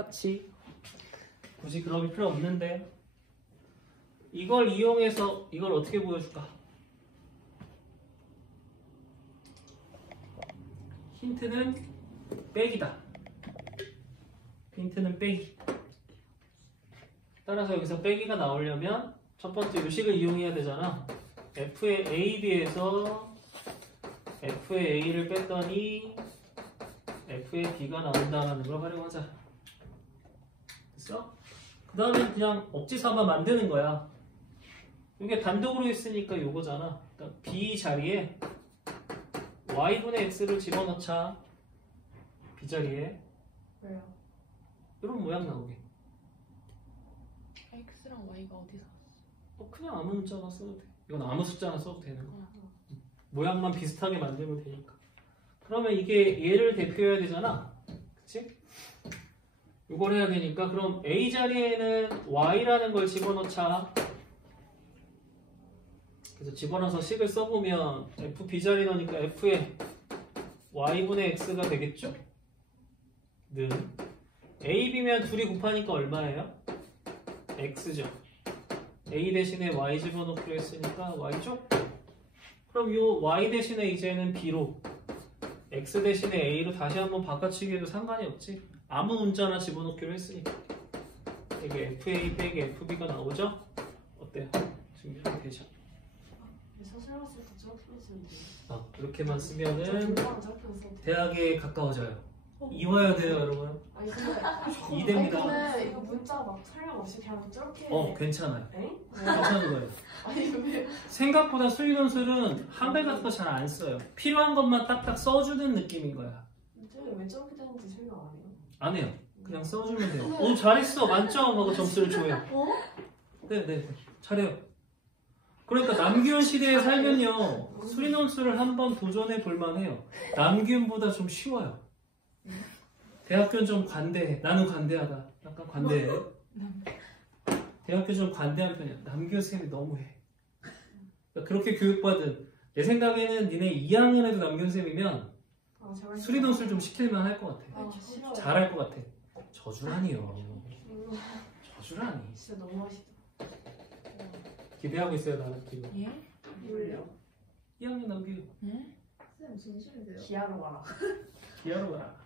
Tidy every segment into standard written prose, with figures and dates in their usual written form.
똑같이 굳이 그럴 필요 없는데 이걸 이용해서 이걸 어떻게 보여줄까? 힌트는 빼기다. 힌트는 빼기. 따라서 여기서 빼기가 나오려면 첫 번째 요식을 이용해야 되잖아. F의 A, B에서 F의 A를 뺐더니 F의 B가 나온다는 걸 활용하자. 됐어? 그 다음에 그냥 억지 삼아 만드는 거야. 이게 단독으로 있으니까 요거잖아. 그러니까 B 자리에 Y분의 X를 집어넣자. B 자리에. 왜요? 이런 모양 나오게. X랑 Y가 어디서? 그냥 아무 문자나 써도 돼. 이건 아무 숫자나 써도 되는 거야. 모양만 비슷하게 만들면 되니까. 그러면 이게 얘를 대표해야 되잖아. 그치? 이걸 해야 되니까 그럼 A 자리에는 Y라는 걸 집어넣자. 그래서 집어넣어서 식을 써보면 F B 자리 넣으니까 F에 Y분의 X가 되겠죠? 는 A, B면 둘이 곱하니까 얼마예요? X죠. A 대신에 Y 집어넣기로 했으니까 Y죠? 그럼 요 Y 대신에 이제는 B로 X 대신에 A로 다시 한번 바꿔치기 해도 상관이 없지. 아무 문자나 집어넣기로 했으니까 이게 FA 빼기 FB가 나오죠? 어때요? 지금 이렇게 되죠? 서술형을 더 저렇게 쓰면 돼요. 이렇게만 쓰면은 저렇게 써도 돼요. 대학에 가까워져요. 이와야 돼요, 여러분. 아니 근데 이 됩니다. 근데 이거 문자 막 설명 없이 그냥 저렇게 괜찮아요. 엥? 괜찮은 거예요. 아니 왜? 생각보다 수리논술은 한글 같은 거 잘 안 써요. 필요한 것만 딱딱 써주는 느낌인 거야. 근데 왜 저렇게 되는지 설명 안 해요? 안 해요. 그냥 써주면 돼요. 오, 잘했어. 만점 하고 점수를 줘요. 네. 잘해요. 그러니까 남규현 시대에 살면요. 수리논술을 한번 도전해 볼만 해요. 남규현보다 좀 쉬워요. 대학교는 좀 관대해. 나는 관대하다. 약간 관대해. 대학교 좀 관대한 편이야. 남규현 쌤이 너무해. 그러니까 그렇게 교육받은 내 생각에는 니네 2학년에도 남규현 쌤이면 수리논술 좀 시킬만 할 것 같아. 싫어요. 잘할 것 같아. 저주라니요. 저주라니. 진짜 너무 멋있다. 기대하고 있어요, 나는 지금. 예? 뭘요? 2학년 남규현. 예? 쌤 진심이세요? 기아로 와라. 기하러 가라.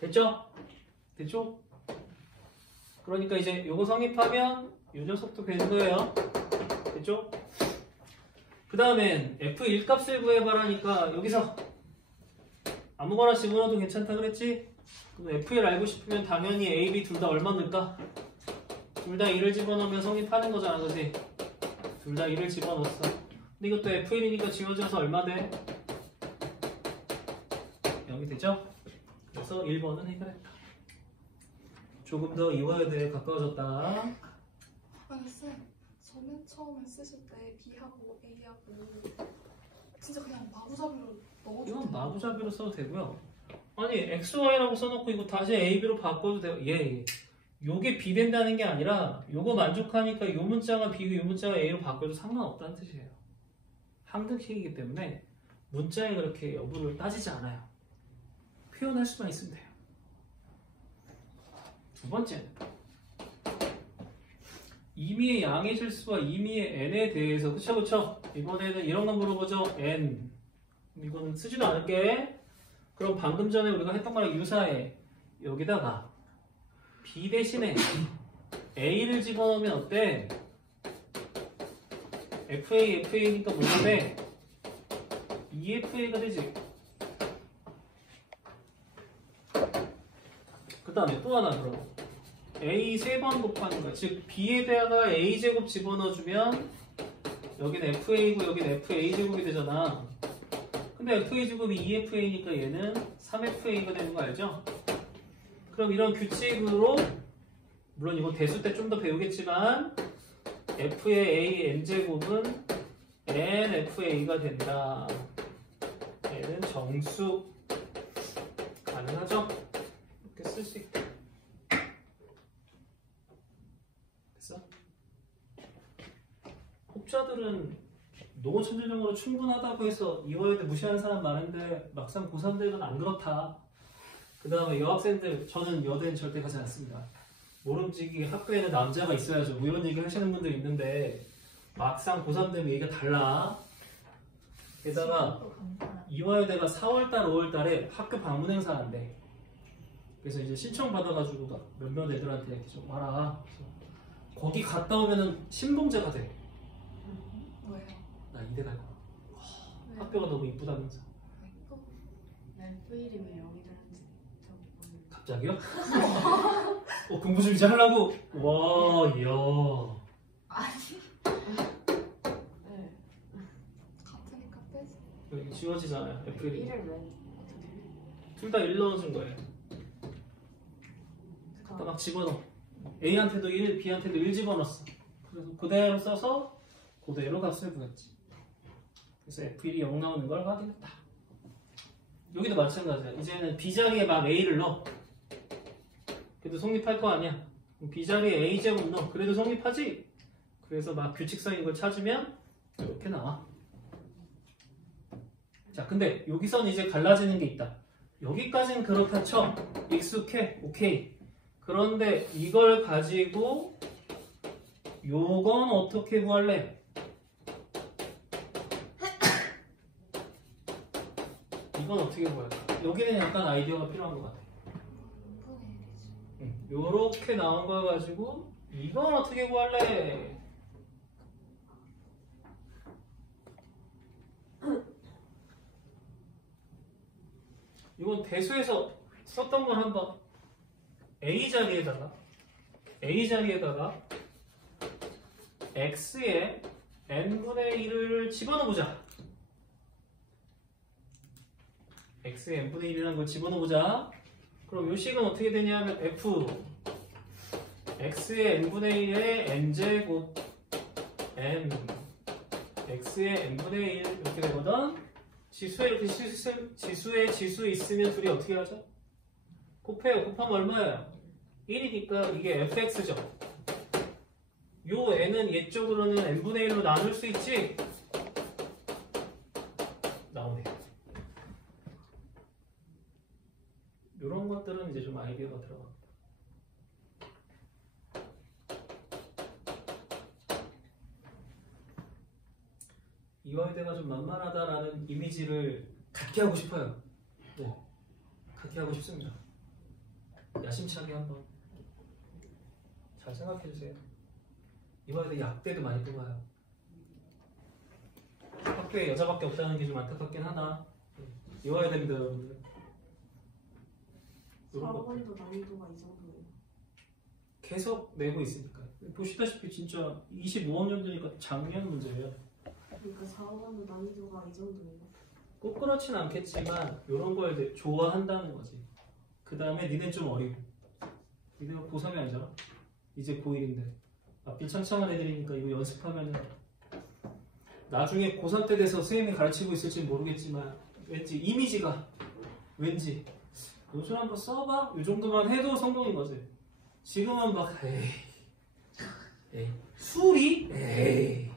됐죠? 됐죠? 그러니까 이제 요거 성립하면 요 녀석도 되는 거예요. 됐죠? 그 다음엔 F1 값을 구해봐라니까 여기서 아무거나 집어넣어도 괜찮다 그랬지? 그럼 F1 알고 싶으면 당연히 A, B 둘 다 얼마 넣을까? 둘 다 1을 집어넣으면 성립하는 거잖아, 그치? 둘 다 1을 집어넣었어. 근데 이것도 F1이니까 지워져서 얼마 돼? 0이 되죠? 그래서 1번은 해결했다. 조금 더 이화여대에 가까워졌다. 아니 쌤, 저 맨 처음에 쓰실 때 B하고 A하고 진짜 그냥 마구잡이로 넣어도 이건 돼요? 마구잡이로 써도 되고요. 아니 XY라고 써놓고 이거 다시 AB로 바꿔도 돼요. 예. 요게 B 된다는 게 아니라 요거 만족하니까 요 문자가 B고 요 문자가 A로 바꿔도 상관없다는 뜻이에요. 항등식이기 때문에 문자에 그렇게 여부를 따지지 않아요. 표현할 수만 있으면 돼요. 두 번째는 임의의 양의 실수와 임의의 n에 대해서 그쵸? 이번에는 이런 거 물어보죠. n 이거는 쓰지도 않을게. 그럼 방금 전에 우리가 했던 거랑 유사해. 여기다가 b 대신에 a를 집어넣으면 어때? FA니까 뭐가 돼? EFA가 되지. 그 다음에 또 하나 그럼 A 3번 곱하는 거야. 즉 B에다가 A제곱 집어넣어주면 여기는 FA고 여기는 FA제곱이 되잖아. 근데 FA제곱이 2FA니까 얘는 3FA가 되는 거 알죠? 그럼 이런 규칙으로 물론 이거 대수 때 좀 더 배우겠지만 F의 A N제곱은 NFA가 된다. 얘는 정수 가능하죠? 이렇게 쓸 수 있다. 됐어? 혹자들은 농어천재적으로 충분하다고 해서 이화여대 무시하는 사람 많은데 막상 고3들은 안 그렇다. 그 다음에 여학생들, 저는 여대는 절대 가지 않습니다. 모름지기 학교에는 남자가 있어야죠. 뭐 이런 얘기 하시는 분들 있는데 막상 고3 되면 얘기가 달라. 게다가 이화여대가 4월달, 5월달에 학교 방문 행사 한대. 그래서 이제 신청 받아가지고 몇몇 애들한테 이렇게 좀 와라. 그래서 거기 갔다 오면은 신봉제가 돼. 뭐예요? 나 이대 갈 거야. 학교가 너무 이쁘다면서. F1이 왜 0이라는지 저 모르겠어요. 갑자기요? 공부 좀 이제 하려고? 와, 이야. 네. 같으니까 빼지. 여기 지워지잖아요. F1이. 1을 왜 어떻게? 둘 다 1 넣어준 거예요. 갖다 막 집어넣어. A한테도 1, B한테도 1 집어넣었어. 그래서 그대로 써서 그대로 값을 구했지. 그래서 F1이 0 나오는 걸 확인했다. 여기도 마찬가지야. 이제는 B자리에 막 A를 넣어. 그래도 성립할 거 아니야. B자리에 A제곱 넣어. 그래도 성립하지? 그래서 막 규칙성인 걸 찾으면 이렇게 나와. 자, 근데 여기선 이제 갈라지는 게 있다. 여기까지는 그렇다 쳐. 익숙해. 오케이. 그런데 이걸 가지고 요건 어떻게 구할래? 이건 어떻게 구할까? 여기는 약간 아이디어가 필요한 것 같아. 요렇게 나온 거 가지고 이건 어떻게 구할래? 이건 대수에서 썼던 걸 한번 A자리에다가 X에 n분의 1을 집어넣어보자. X에 n분의 1이라는 걸 집어넣어보자. 그럼 요 식은 어떻게 되냐면 F X의 n분의 1에 n제곱 n X의 n분의 1 이렇게 되거든. 지수에 이렇게 지수에 지수 있으면 둘이 어떻게 하죠? 곱해요. 곱하면 얼마예요? 1이니까 이게 fx죠. 요 n은 얘 쪽으로는 n분의 1로 나눌 수 있지? 나오네요. 요런 것들은 이제 좀 아이디어가 들어갑니다. 이화여대가 좀 만만하다라는 이미지를 갖게 하고 싶어요. 네, 갖게 하고 싶습니다. 야심차게 한번 잘 생각해주세요. 이화여대 약대도 많이 뽑아요. 학교에 여자밖에 없다는 게 좀 안타깝긴 하나. 이화여대입니다, 여러분들. 4번도 난이도가 이 정도예요. 계속 내고 있으니까. 보시다시피 진짜 25학년도니까 작년 문제예요. 그러니까 4번도 난이도가 이 정도예요. 꼭 그렇진 않겠지만 이런 걸 이제 좋아한다는 거지. 그 다음에 니네 좀 어리고. 니네가 고3이 아니잖아. 이제 고1인데. 앞길 창창한 애들이니까 이거 연습하면은 나중에 고3 때 돼서 선생님이 가르치고 있을지 모르겠지만 왠지 이미지가 왠지 요술 한번 써봐? 이 정도만 해도 성공인 거지. 지금은 막 에이 술이? 에이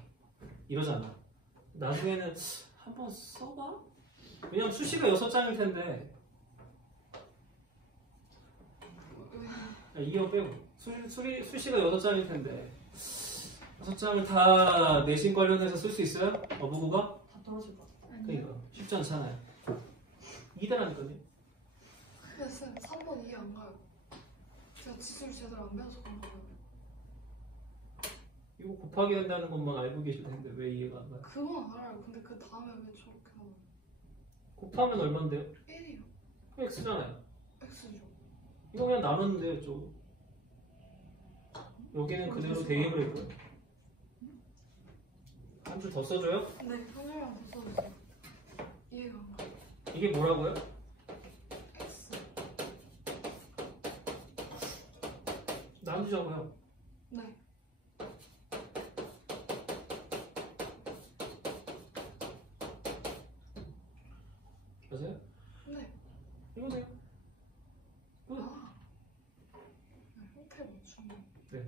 이러잖아. 나중에는 한번 써봐? 왜냐면 수시가 6장일 텐데. 이형 빼고 수시가 6장일 텐데 6장을 다 내신 관련해서 쓸 수 있어요? 어부고가? 다 떨어질 것 같아요. 그러니까 쉽지 않잖아요. 2대라니까요. 근데 쌤 3번 이해 안 가요. 제가 지수를 제대로 안 배워서 그런 거예요. 이거 곱하기 된다는 것만 알고 계실 텐데 왜 이해가 안 가요? 그건 알아요. 근데 그 다음에 왜 저렇게 나와요? 곱하면 얼만데요? 1이요. 그 x잖아요. X죠. 이거 그냥 나누면 돼요. 좀. 여기는 그대로 대입을 했고요. 한 줄 더 써줘요? 네, 현우랑 더 써주세요. 이해가 안 가요. 이게 뭐라고요? X. 나누자고요. 네. 맞아요? 네. 이거세요. 아. 형태 맞추는. 네.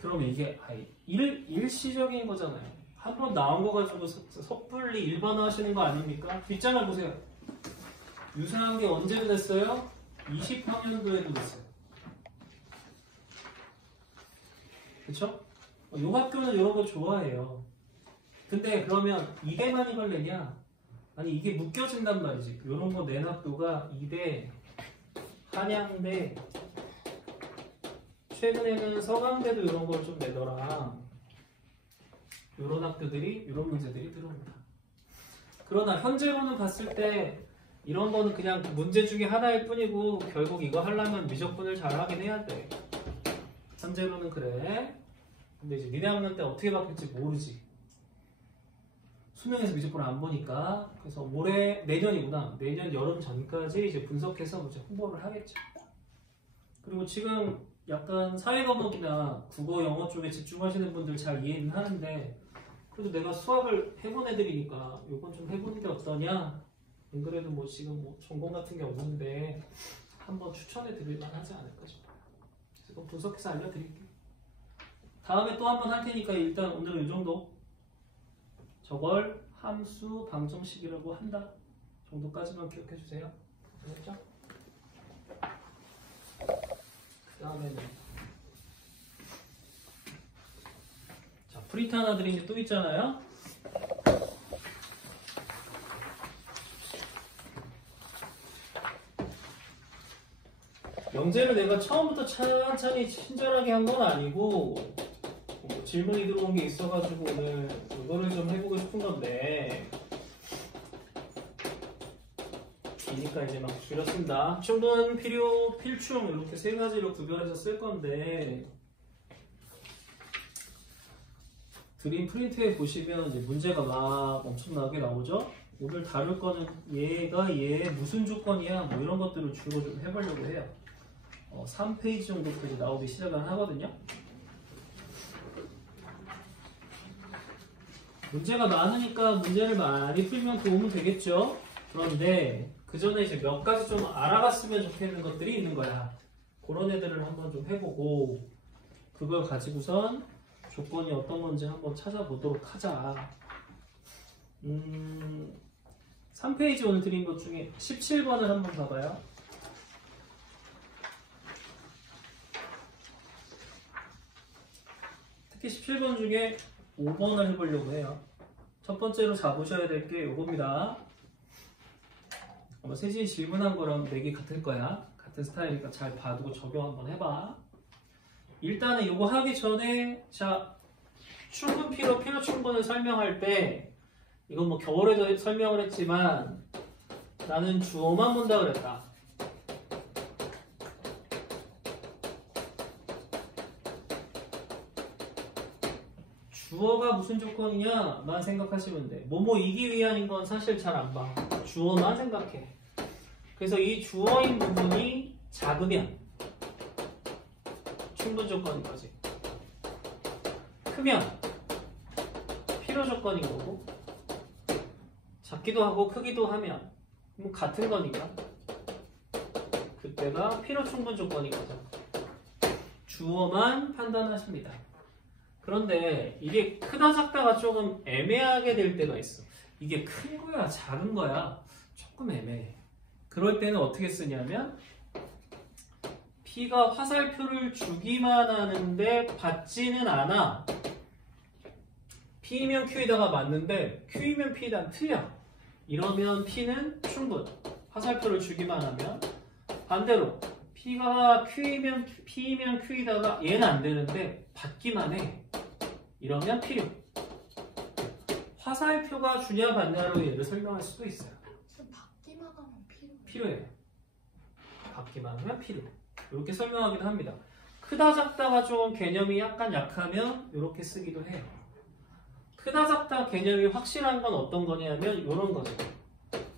그러면 이게 일시적인 거잖아요. 한 번 나온 거 가지고 섣불리 일반화 하시는 거 아닙니까? 뒷장을 보세요. 유사한 게 언제도 됐어요? 20학년도에도 됐어요. 그쵸? 요 학교는 이런 거 좋아해요. 근데 그러면 2대만 이걸 내냐? 아니 이게 묶여진단 말이지. 요런 거 낸 학교가 2대, 한양대, 최근에는 서강대도 이런 걸 좀 내더라. 요런 학교들이, 요런 문제들이 들어옵니다. 그러나 현재로는 봤을 때 이런 거는 그냥 문제 중에 하나일 뿐이고 결국 이거 하려면 미적분을 잘 하긴 해야 돼. 현재로는 그래. 근데 이제 니네 학년 때 어떻게 바뀔지 모르지. 수능에서 미적분을 안 보니까. 그래서 올해, 내년이구나. 내년 여름 전까지 이제 분석해서 이제 홍보를 하겠죠. 그리고 지금 약간 사회과목이나 국어, 영어 쪽에 집중하시는 분들 잘 이해는 하는데 그래도 내가 수학을 해본 애들이니까 이건 좀 해보는데 어떠냐? 안 그래도 뭐 지금 뭐 전공 같은 게 없는데 한번 추천해 드릴 만하지 않을까 싶어요. 그래서 분석해서 알려드릴게요. 다음에 또 한 번 할 테니까 일단 오늘은 이 정도. 저걸 함수 방정식이라고 한다 정도까지만 기억해 주세요. 알겠죠? 그 다음에는 자, 프린트 하나 드린 게 또 있잖아요. 영재를 내가 처음부터 천천히 친절하게 한 건 아니고 뭐 질문이 들어온 게 있어가지고 오늘 이거를 좀 해보고 싶은 건데 기니까 이제 막 줄였습니다. 충분, 필요, 필충 이렇게 세 가지로 구별해서 쓸 건데 드림 프린트에 보시면 이제 문제가 막 엄청나게 나오죠. 오늘 다룰 거는 얘가 얘 무슨 조건이야 뭐 이런 것들을 주로 좀 해보려고 해요. 3페이지 정도까지 나오기 시작을 하거든요. 문제가 많으니까 문제를 많이 풀면 도움은 되겠죠. 그런데 그 전에 이제 몇 가지 좀 알아갔으면 좋겠는 것들이 있는 거야. 그런 애들을 한번 좀 해보고 그걸 가지고선 조건이 어떤 건지 한번 찾아보도록 하자. 3페이지 오늘 드린 것 중에 17번을 한번 봐봐요. 특히 17번 중에 5번을 해보려고 해요. 첫 번째로 잡으셔야 될 게 이겁니다. 아마 세진이 질문한 거랑 내기 같을 거야. 같은 스타일이니까 잘 봐두고 적용 한번 해봐. 일단은 이거 하기 전에 자 충분 필요, 필요 충분을 설명할 때 이건 뭐 겨울에도 설명을 했지만 나는 주어만 본다 그랬다. 주어가 무슨 조건이냐만 생각하시면 돼. 뭐이기 위한인 건 사실 잘 안 봐. 주어만 생각해. 그래서 이 주어인 부분이 작으면 충분 조건인 거지. 크면 필요 조건인 거고, 작기도 하고 크기도 하면 뭐 같은 거니까 그때가 필요 충분 조건인 거죠. 주어만 판단하십니다. 그런데 이게 크다 작다가 조금 애매하게 될 때가 있어. 이게 큰 거야 작은 거야 조금 애매해. 그럴 때는 어떻게 쓰냐면 P가 화살표를 주기만 하는데 받지는 않아. P이면 Q에다가 맞는데 Q이면 P에다 틀려. 이러면 P는 충분. 화살표를 주기만 하면. 반대로 P가 Q이면 Q에다가 얘는 안 되는데 받기만 해. 이러면 필요. 화살표가 주냐 받냐로 얘를 설명할 수도 있어요. 받기만 하면 필요해요. 받기만 하면 필요. 이렇게 설명하기도 합니다. 크다 작다가 좀 개념이 약간 약하면 이렇게 쓰기도 해요. 크다 작다 개념이 확실한 건 어떤 거냐면 이런 거죠.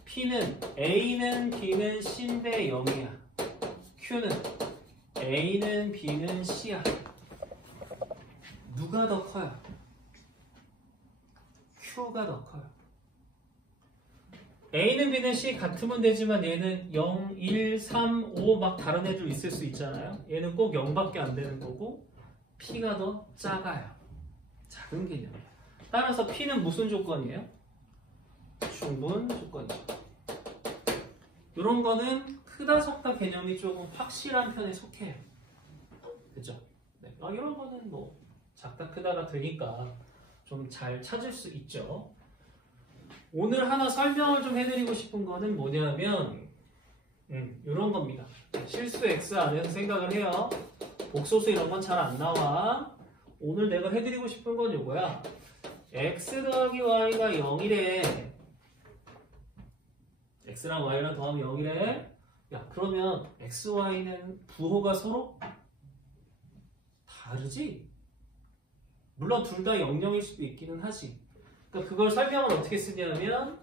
P는 A는 B는 C인데 0이야. Q는 A는 B는 C야. 누가 더 커요? Q가 더 커요. A는 B는 C 같으면 되지만 얘는 0, 1, 3, 5 막 다른 애들 있을 수 있잖아요. 얘는 꼭 0밖에 안 되는 거고 P가 더 작아요. 작은 개념이에요. 따라서 P는 무슨 조건이에요? 충분 조건이죠. 이런 거는 크다 적다 개념이 조금 확실한 편에 속해요. 그죠? 네. 이런 거는 뭐 작다 크다가 되니까 좀 잘 찾을 수 있죠. 오늘 하나 설명을 좀 해드리고 싶은 거는 뭐냐면 이런 겁니다. 실수 x 안에서 생각을 해요. 복소수 이런 건 잘 안 나와. 오늘 내가 해드리고 싶은 건 이거야. x 더하기 y가 0이래. x랑 y랑 더하면 0이래. 야, 그러면 x, y는 부호가 서로 다르지? 물론 둘 다 00일 수도 있기는 하지. 그러니까 그걸 설명을 어떻게 쓰냐면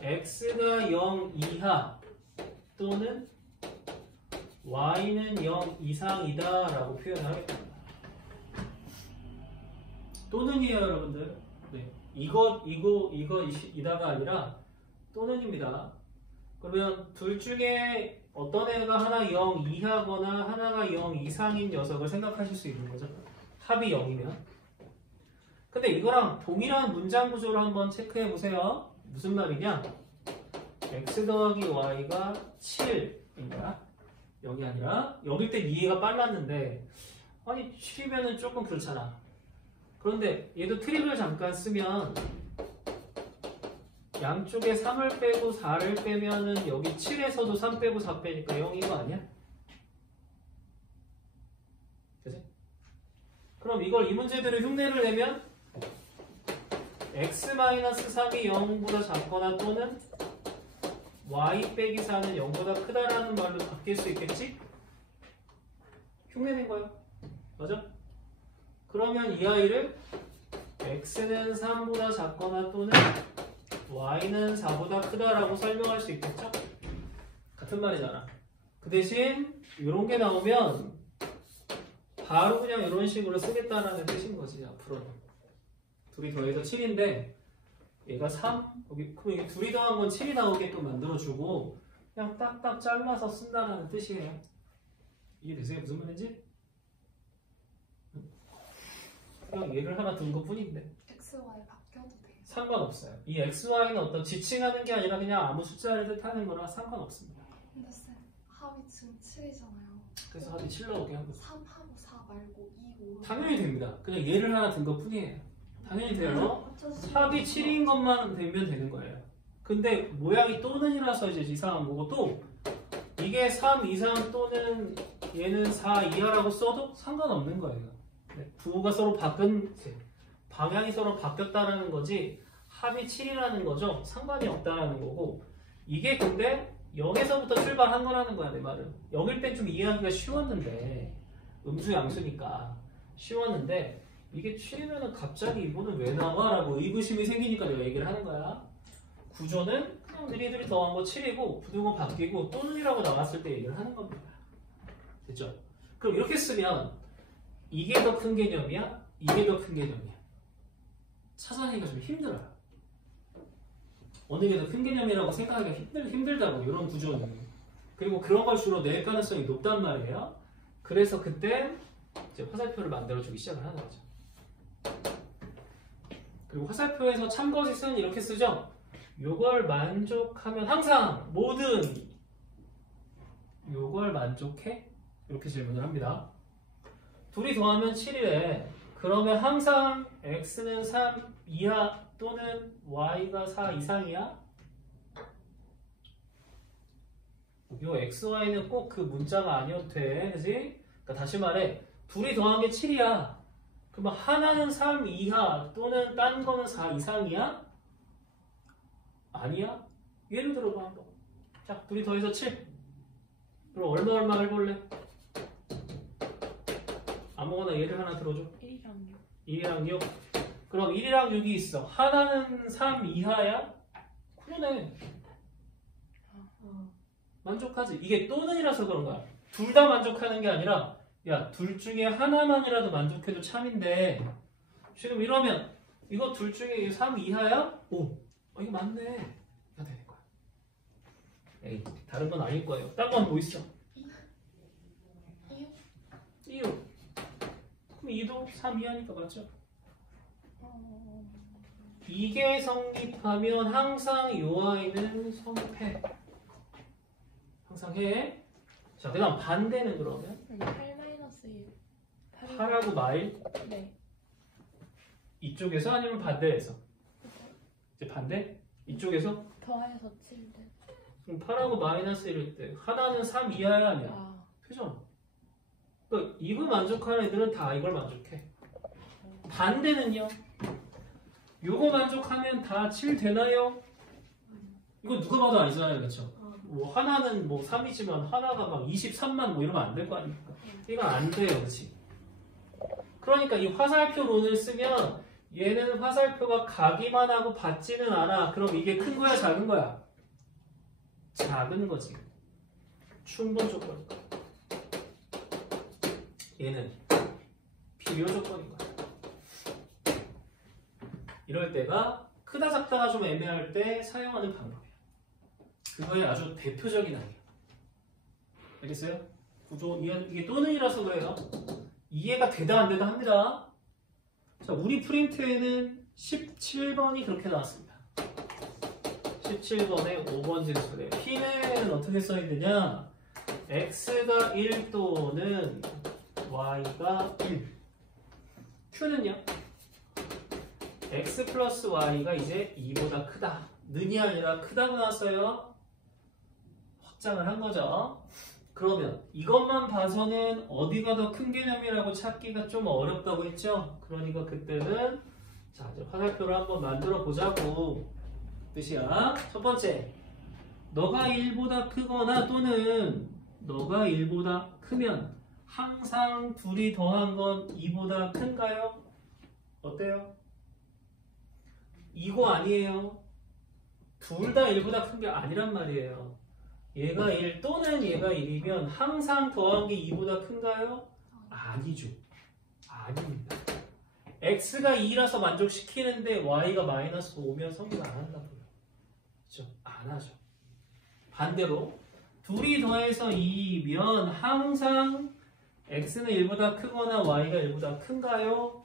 x가 0 이하 또는 y는 0 이상이다 라고 표현을 하겠습니다. 또는이에요, 여러분들. 네. 이다가 아니라 또는입니다. 그러면 둘 중에 어떤 애가 하나 0 이하거나 하나가 0 이상인 녀석을 생각하실 수 있는 거죠. 합이 0이면. 근데 이거랑 동일한 문장 구조를 한번 체크해 보세요. 무슨 말이냐? x 더하기 y가 7인 거야. 0이 아니라 0일 때 이해가 빨랐는데 아니 7이면은 조금 그렇잖아. 그런데 얘도 트릭을 잠깐 쓰면 양쪽에 3을 빼고 4를 빼면은 여기 7에서도 3 빼고 4 빼니까 0인 거 아니야? 그치? 그럼 이걸 이 문제대로 흉내를 내면 x-3이 0보다 작거나 또는 y 빼기 4는 0보다 크다라는 말로 바뀔 수 있겠지? 흉내낸 거야. 맞아? 그러면 이 아이를 x는 3보다 작거나 또는 y는 4보다 크다라고 설명할 수 있겠죠? 같은 말이잖아. 그 대신 이런 게 나오면 바로 그냥 이런 식으로 쓰겠다라는 뜻인 거지. 앞으로는 둘이 더해서 7인데 얘가 3, 그럼 이게 둘이 더한 건 7이 나오게끔 만들어주고 그냥 딱딱 잘라서 쓴다는 뜻이에요. 이해되세요? 무슨 말인지? 그냥 얘를 하나 둔 것 뿐인데 x, y 바뀌어도 돼요. 상관없어요. 이 x, y는 어떤 지칭하는 게 아니라 그냥 아무 숫자를 뜻하는 거라 상관없습니다. 근데 쌤, 합이 지금 7이잖아요. 그래서 합이 7 나오게 한 거죠. 3하고 4 말고 2, 5. 당연히 됩니다. 그냥 얘를 하나 둔 것 뿐이에요. 당연히 돼요. 합이 7인 것만 되면 되는 거예요. 근데 모양이 또는이라서 이제 이상한 거고 또 이게 3 이상 또는 얘는 4 이하라고 써도 상관없는 거예요. 부호가 서로 방향이 서로 바뀌었다라는 거지 합이 7이라는 거죠. 상관이 없다라는 거고 이게 근데 0에서부터 출발한 거라는 거야. 내 말은 0일 땐 좀 이해하기가 쉬웠는데 음수 양수니까 쉬웠는데 이게 7이면 갑자기 이거는 왜 나와? 라고 의구심이 생기니까 내가 얘기를 하는 거야. 구조는 그냥 너희들이 더한 거 7이고 부등호 바뀌고 또는이라고 나왔을 때 얘기를 하는 겁니다. 됐죠? 그럼 이렇게 쓰면 이게 더 큰 개념이야? 이게 더 큰 개념이야? 찾아내기가 좀 힘들어요. 어느 게 더 큰 개념이라고 생각하기가 힘들다고 이런 구조는. 그리고 그런 걸 주로 낼 가능성이 높단 말이에요. 그래서 그때 이제 화살표를 만들어주기 시작을 하는 거죠. 그리고 화살표에서 참거짓은 이렇게 쓰죠. 요걸 만족하면 항상 모든 요걸 만족해? 이렇게 질문을 합니다. 둘이 더하면 7이래. 그러면 항상 x는 3 이하 또는 y가 4 이상이야? 요 x, y는 꼭 그 문자가 아니어도 돼. 그지? 그러니까 다시 말해. 둘이 더한 게 7이야. 그러면 하나는 3 이하 또는 딴 거는 4 이상이야? 아니야? 예를 들어봐 한번. 자, 둘이 더해서 7. 그럼 얼마 해볼래? 아무거나 예를 하나 들어줘. 1이랑 6. 1이랑 6. 그럼 1이랑 6이 있어. 하나는 3 이하야? 그러네. 만족하지. 이게 또는이라서 그런 거야. 둘 다 만족하는 게 아니라 야, 둘 중에 하나만이라도 만족해도 참인데 지금 이러면 이거 둘 중에 3 이하야? 오, 이거 맞네. 이거 되는 거야. 에이, 다른 건 아닐 거예요. 딴 건 뭐 있어? 2. 그럼 2도 3 이하니까 맞죠? 이게 성립하면 항상 요 아이는 성립해. 항상 해. 자, 그 다음 반대는 그러면? 여기 8-1. 8하고 마일? 네. 이쪽에서 아니면 반대에서? 이제 반대? 이쪽에서? 더해서 7대. 그럼 8하고 마이너스 1일 때 하나는 3 이하야 아니야? 아. 그죠? 그러니까 이걸 만족하는 애들은 다 이걸 만족해. 반대는요? 요거 만족하면 다 7 되나요? 이거 누가 봐도 아니잖아요, 그렇죠? 뭐 하나는 뭐 3이지만 하나가 막 23만 뭐 이러면 안 될 거 아닙니까? 이건 안 돼요, 그렇지? 그러니까 이 화살표론을 쓰면 얘는 화살표가 가기만 하고 받지는 않아. 그럼 이게 큰 거야, 작은 거야? 작은 거지. 충분 조건인 거야. 얘는 필요 조건인 거야. 이럴 때가 크다 작다가 좀 애매할 때 사용하는 방법이야. 그거의 아주 대표적인 아이야. 알겠어요? 구조 이게 또는이라서 그래요. 이해가 되다 안 되다 합니다. 자, 우리 프린트에는 17번이 그렇게 나왔습니다. 17번에 5번 진술에 P는 어떻게 써있느냐? X가 1 또는 Y가 1. Q는요? X 플러스 Y가 이제 2보다 크다. 는이 아니라 크다고 나왔어요. 확장을 한 거죠. 그러면 이것만 봐서는 어디가 더 큰 개념이라고 찾기가 좀 어렵다고 했죠. 그러니까 그때는 자, 이제 화살표를 한번 만들어 보자고 뜻이야. 첫 번째, 너가 1보다 크거나 또는 너가 1보다 크면 항상 둘이 더한 건 2보다 큰가요? 어때요? 이거 아니에요. 둘 다 1보다 큰 게 아니란 말이에요. 얘가 1 또는 얘가 1이면 항상 더한 게 2보다 큰가요? 아니죠. 아닙니다. x가 2라서 만족시키는데 y가 마이너스 5면 성립 안 한다고요. 그렇죠? 안 하죠. 반대로 둘이 더해서 2면 항상 x는 1보다 크거나 y가 1보다 큰가요?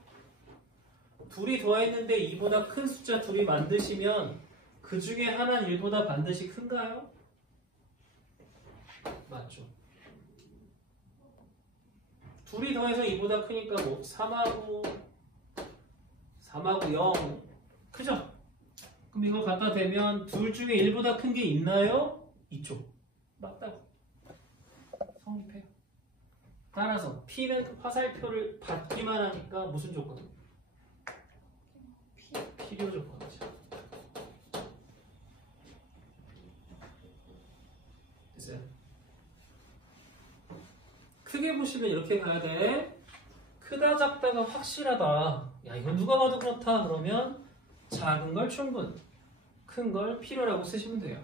둘이 더했는데 2보다 큰 숫자 둘이 만드시면 그 중에 하나는 1보다 반드시 큰가요? 맞죠. 둘이 더해서 2보다 크니까 뭐 3하고 0 크죠? 그럼 이거 갖다 대면 둘 중에 1보다 큰 게 있나요? 있죠. 맞다고. 성립해요. 따라서 P는 화살표를 받기만 하니까 무슨 조건? 필요 조건이죠. 됐어요? 크게 보시면 이렇게 가야 돼. 크다 작다가 확실하다. 야, 이건 누가 봐도 그렇다. 그러면 작은 걸 충분, 큰 걸 필요라고 쓰시면 돼요.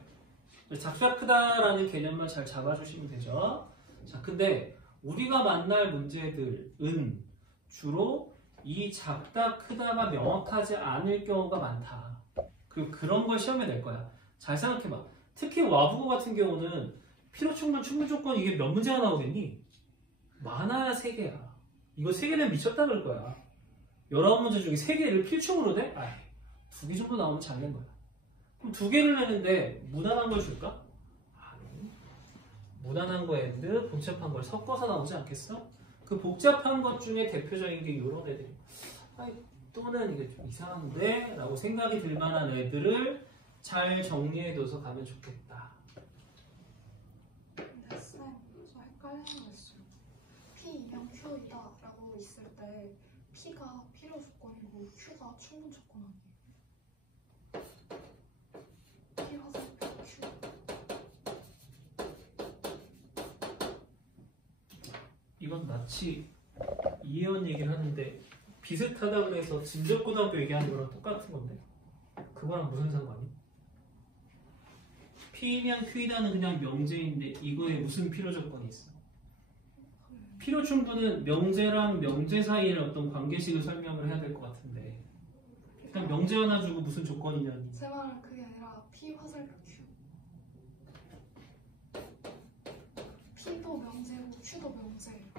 작다 크다라는 개념만 잘 잡아주시면 되죠. 자, 근데 우리가 만날 문제들은 주로 이 작다 크다가 명확하지 않을 경우가 많다. 그리고 그런 걸 시험에 낼 거야. 잘 생각해봐. 특히 와부고 같은 경우는 필요 충분 충분 조건 이게 몇 문제가 나오겠니? 많아야 3개야. 이거 3개는 미쳤다 그럴 거야. 19문제 중에 3개를 필충으로 돼? 아이, 2개 정도 나오면 잘 낸 거야. 그럼 2개를 내는데 무난한 걸 줄까? 아니. 무난한 거 앤드 복잡한 걸 섞어서 나오지 않겠어? 그 복잡한 것 중에 대표적인 게 이런 애들. 아이, 또는 이게 좀 이상한데? 라고 생각이 들 만한 애들을 잘 정리해둬서 가면 좋겠다. 근데 쌤, 저 헷갈리는 거 있어요. P 2면 Q이다 라고 있을 때 P가 필요 조건이고 Q가 충분 조건 아니에요? P 화살표 Q. 이건 마치 이해원 얘기를 하는데 비슷하다고 해서 진적고등학교 얘기하는 거랑 똑같은 건데 그거랑 무슨 상관이? P면 Q이다는 그냥 명제인데 이거에 무슨 필요 조건이 있어? 필요 충분은 명제랑 명제 사이의 어떤 관계식을 설명을 해야 될 것 같은데 그냥 명제 하나 주고 무슨 조건이냐니. 제 말은 그게 아니라 P 화살표 Q. P도 명제고 Q도 명제예요.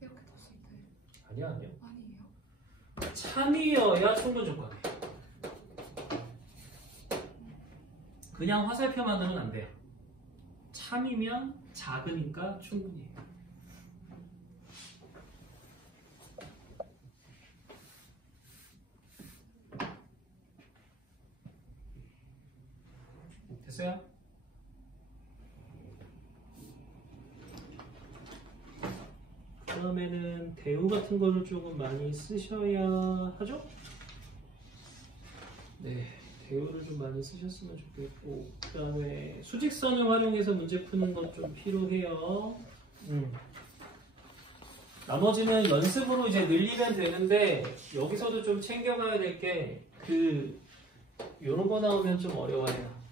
이렇게 뒀을 때 아니야. 아니에요? 참이어야 충분 조건이에요. 그냥 화살표만으로는 안 돼요. 참이면 작으니까 충분해요. 됐어요? 다음에는 대우 같은 거를 조금 많이 쓰셔야 하죠? 네, 대우를 좀 많이 쓰셨으면 좋겠고, 그 다음에 수직선을 활용해서 문제 푸는 것 좀 필요해요. 나머지는 연습으로 이제 늘리면 되는데, 여기서도 좀 챙겨가야 될 게, 요런 거 나오면 좀 어려워요.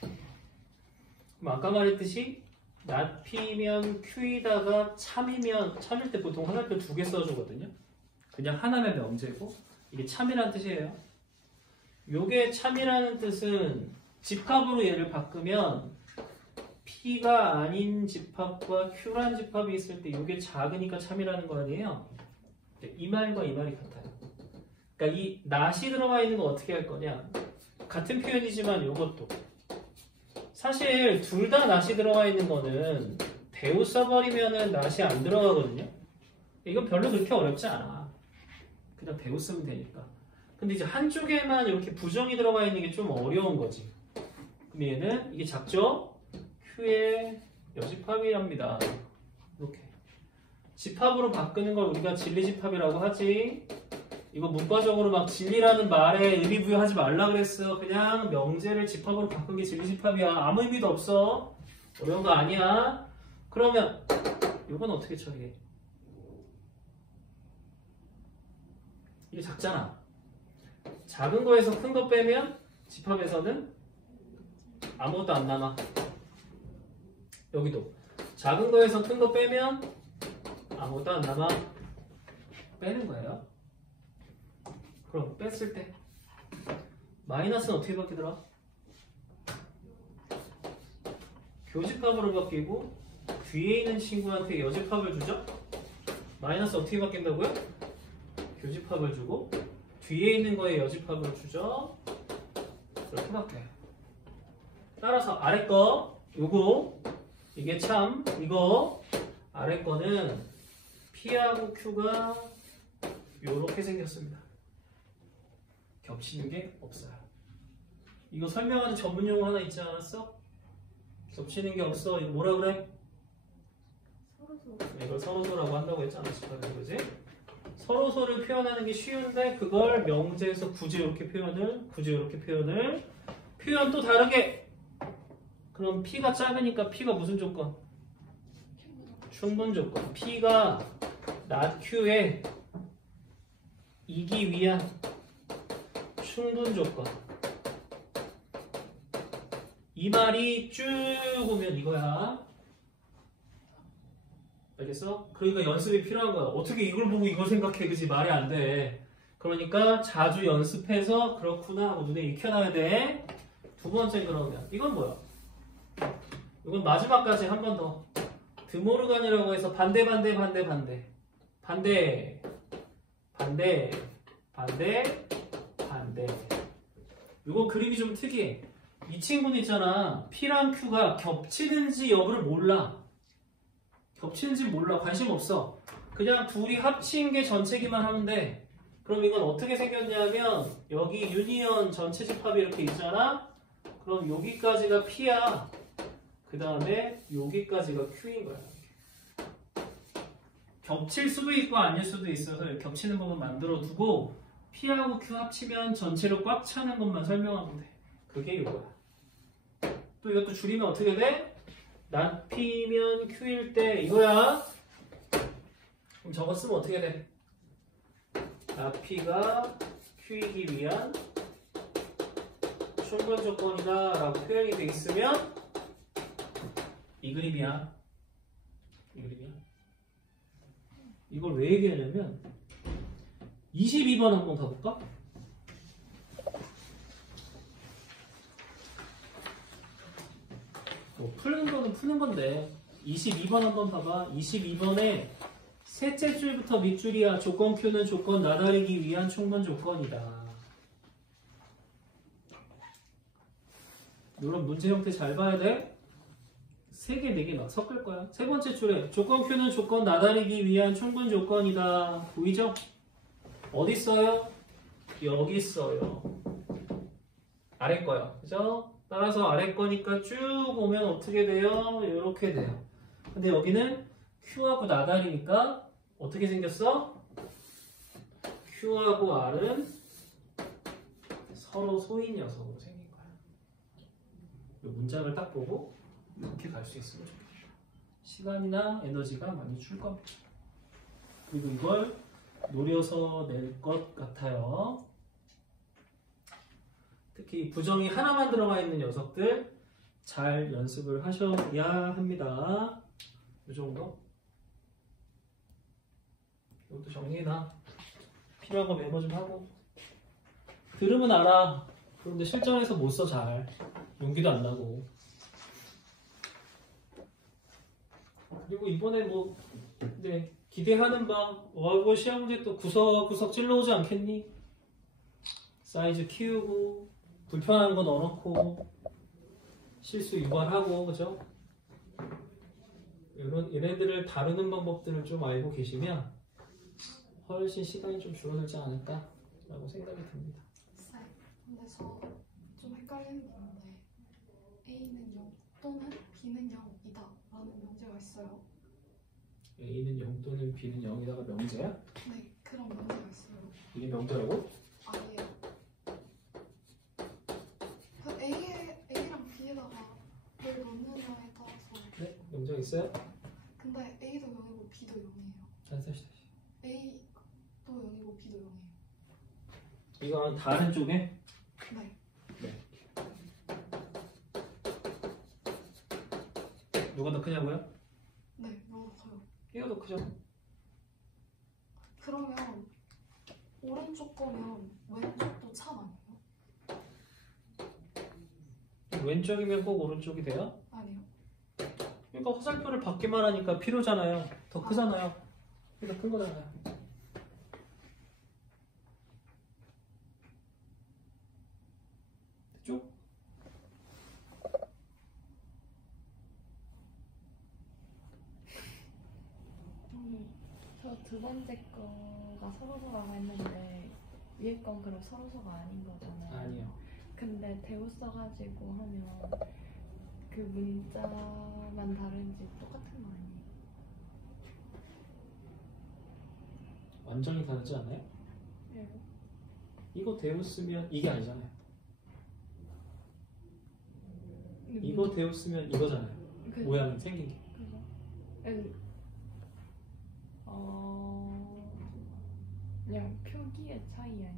그럼 아까 말했듯이, not P면 Q이다가 참일 때 보통 화살표 2개 써주거든요. 그냥 하나면 명제고, 이게 참이라는 뜻이에요. 요게 참이라는 뜻은 집합으로 얘를 바꾸면 P가 아닌 집합과 Q라는 집합이 있을 때 요게 작으니까 참이라는 거 아니에요? 이 말과 이 말이 같아요. 그러니까 이 not이 들어가 있는 거 어떻게 할 거냐? 같은 표현이지만 요것도 사실 둘 다 not이 들어가 있는 거는 대우 써버리면은 not이 안 들어가거든요. 이건 별로 그렇게 어렵지 않아. 그냥 대우 쓰면 되니까. 근데 이제 한쪽에만 이렇게 부정이 들어가 있는 게 좀 어려운 거지. 그럼 얘는 이게 작죠? Q의 여집합이랍니다. 이렇게. 집합으로 바꾸는 걸 우리가 진리집합이라고 하지. 이거 문과적으로 막 진리라는 말에 의미 부여하지 말라 그랬어. 그냥 명제를 집합으로 바꾼 게 진리집합이야. 아무 의미도 없어. 어려운 거 아니야. 그러면 이건 어떻게 처리해? 이게 작잖아. 작은 거에서 큰 거 빼면 집합에서는 아무것도 안 남아. 여기도 작은 거에서 큰 거 빼면 아무것도 안 남아. 빼는 거예요. 그럼 뺐을 때 마이너스는 어떻게 바뀌더라? 교집합으로 바뀌고 뒤에 있는 친구한테 여집합을 주죠? 마이너스 어떻게 바뀐다고요? 교집합을 주고 뒤에 있는 거에 여집합을 주죠? 이렇게 바뀌어요. 따라서 아래 거 요거 이게 참 이거 아래 거는 P하고 Q가 요렇게 생겼습니다. 겹치는 게 없어요. 이거 설명하는 전문 용어 하나 있지 않았어? 겹치는 게 없어. 이거 뭐라 그래? 서로서. 이걸 서로소라고 한다고 했지 않았을까? 그지? 서로소를 표현하는 게 쉬운데 그걸 명제에서 굳이 이렇게 표현을 표현 또 다르게. 그럼 P가 작으니까 P가 무슨 조건? 충분 조건. P가 not Q에 이기 위한 충분 조건. 이 말이 쭉 오면 이거야. 알겠어? 그러니까 연습이 필요한 거야. 어떻게 이걸 보고 이걸 생각해? 그지? 말이 안 돼. 그러니까 자주 연습해서 그렇구나 하고 눈에 익혀놔야 돼. 두 번째 그러면 이건 뭐야? 이건 마지막까지 한 번 더. 드모르간이라고 해서 반대. 이거 그림이 좀 특이해. 이 친구는 있잖아. P랑 Q가 겹치는지 여부를 몰라. 관심 없어. 그냥 둘이 합친 게 전체기만 하면 돼. 그럼 이건 어떻게 생겼냐면 여기 유니언 전체 집합이 이렇게 있잖아. 그럼 여기까지가 P야. 그 다음에 여기까지가 Q인 거야. 겹칠 수도 있고 아닐 수도 있어서 겹치는 법은 만들어 두고 P하고 Q 합치면 전체로 꽉 차는 것만 설명하면 돼. 그게 이거야. 또 이것도 줄이면 어떻게 돼? not P면 Q일 때 이거야. 그럼 저거 쓰면 어떻게 돼? not P가 Q이기 위한 충분 조건이다 라고 표현이 돼 있으면 이 그림이야. 이걸 왜 얘기하냐면 22번 한번 가볼까? 푸는 거는 푸는 건데 22번 한번 봐봐. 22번에 셋째 줄부터 밑줄이야. 조건 Q는 조건 나다르기 위한 충분 조건이다. 물론 문제 형태 잘 봐야 돼. 3개, 4개 막 섞을 거야. 세 번째 줄에 조건 Q는 조건 나다리기 위한 충분 조건이다. 보이죠? 어디 있어요? 여기 있어요. 아래 거요. 그죠? 따라서 아래 거니까 쭉 오면 어떻게 돼요? 이렇게 돼요. 근데 여기는 Q하고 나다리니까 어떻게 생겼어? Q하고 R은 서로 소인 녀석으로 생긴 거야. 이 문장을 딱 보고 이렇게 갈 수 있으면 좋겠다. 시간이나 에너지가 많이 줄 겁니다. 그리고 이걸 노려서 낼 것 같아요. 특히 부정이 하나만 들어가 있는 녀석들 잘 연습을 하셔야 합니다. 이 정도? 이것도 정리해놔. 필요한 거 메모 좀 하고. 들으면 알아. 그런데 실전에서 못 써 잘. 용기도 안 나고. 그리고 이번에 뭐 네, 기대하는 바 월고 시험 문제 또 구석구석 찔러오지 않겠니? 사이즈 키우고 불편한 거 넣어놓고 실수 유발하고 그죠? 이런 얘네들을 다루는 방법들을 좀 알고 계시면 훨씬 시간이 좀 줄어들지 않을까라고 생각이 듭니다. 쌤, 근데 저 좀 헷갈리는 게 있는데 A는 0 또는 B는 0이다 라는 명제가 있어요. A는 0 또는 B는 0이다가 명제야? 네, 그런 명제가 있어요. 이게 명제라고? 아니에요. 그 A랑 B에다가 뭘 넣느냐에 따라서. 네, 명제가 있어요? 근데 A도 0이고 B도 0이에요. 다시. A도 0이고 B도 0이에요. 이건 다른 쪽에? 네. 누가 더 크냐고요? 네, 너무 커요. 얘가 더 크죠? 그러면 오른쪽 거면 왼쪽도 참 아니에요? 왼쪽이면 꼭 오른쪽이 돼요? 아니요. 그러니까 화살표를 받기만 하니까 필요잖아요. 더 크잖아요. 더 큰 거잖아요. 됐죠? 저 두 번째 거가 서로서라고 했는데 위에 건 그럼 서로서가 아닌 거잖아요. 아니요. 근데 대우 써가지고 하면 그 문자만 다른지 똑같은 거 아니에요? 완전히 다르지 않아요? 예. 이거 대우 쓰면 이게 아니잖아요. 근데 이거 대우 쓰면 이거잖아요. 그, 모양이 생긴 게. 그죠? 예. 그냥 표기의 차이 아니에요?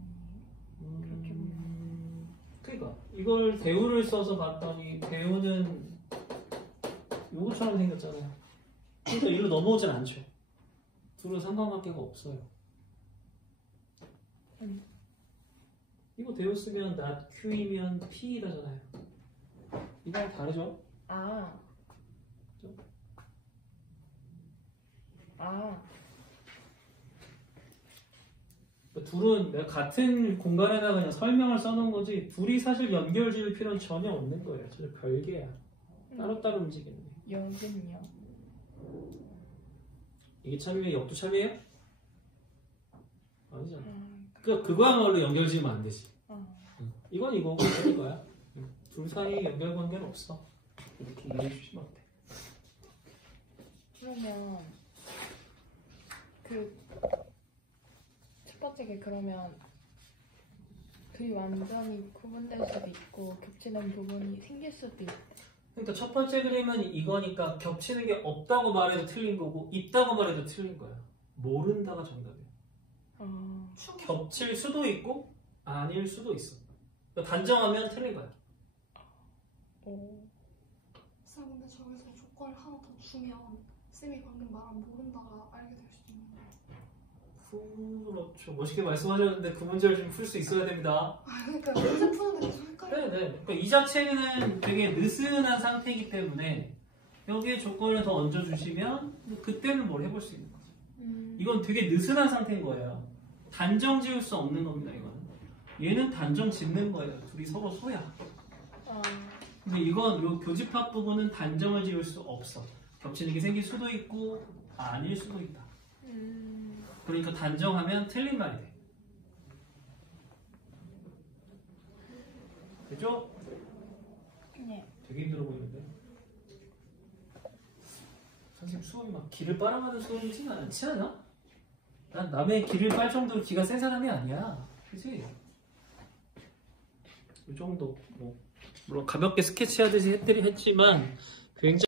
그렇게 보면. 그러니까 이걸 대우를 써서 봤더니 대우는 요거처럼 생겼잖아요. 그러니까 이리로 넘어오진 않죠. 둘은 상관관계가 없어요. 이거 대우 쓰면 not Q이면 P이라잖아요. 이거랑 다르죠? 아. 그죠? 아. 둘은 내가 같은 공간에다가 그냥 설명을 써놓은 거지 둘이 사실 연결 지을 필요는 전혀 없는 거예요. 전혀 별개야. 따로따로 움직이는 거예요. 여긴요? 이게 참이에요? 역도 참이에요? 아니잖아. 그러니까 그거야말로 연결 지으면 안 되지. 이건 이거고 이건 이거야. 둘 사이에 연결관계는 없어. 이렇게 이해해 주시면 어때? 그러면 그 첫 번째 게 그러면 둘이 완전히 구분될 수도 있고 겹치는 부분이 생길 수도 있고. 그러니까 첫 번째 그림은 이거니까 겹치는 게 없다고 말해도 틀린 거고 있다고 말해도 틀린 거야. 모른다가 정답이야. 겹칠 수도 있고 아닐 수도 있어. 그러니까 단정하면 틀린 거야. 쌤, 근데 저기서 조건을 하나 더 주면 쌤이 방금 말한 모른다가 알게 될 수도 있는 거예요. 그렇죠. 멋있게 말씀하셨는데 그 문제를 좀 풀 수 있어야 됩니다. 그러니까 문제 푸는데 계속 헷갈려. 네네. 그러니까 이 자체는 되게 느슨한 상태이기 때문에 여기에 조건을 더 얹어주시면 그때는 뭘 해볼 수 있는 거죠. 이건 되게 느슨한 상태인 거예요. 단정 지을 수 없는 겁니다. 이거는. 얘는 단정 짓는 거예요. 둘이 서로 소야. 근데 이건 요 교집합 부분은 단정을 지을 수 없어. 겹치는 게 생길 수도 있고 아닐 수도 있다. 그러니까 단정하면 틀린 말이 돼. 됐죠? 네. 되게 힘들어 보이는데? 선생님 수업이 막 기를 빨아가는 수업이진 않지 않아? 난 남의 기를 빨 정도로 기가 센 사람이 아니야. 그치? 이 정도 뭐 물론 가볍게 스케치하듯이 했지만 굉장히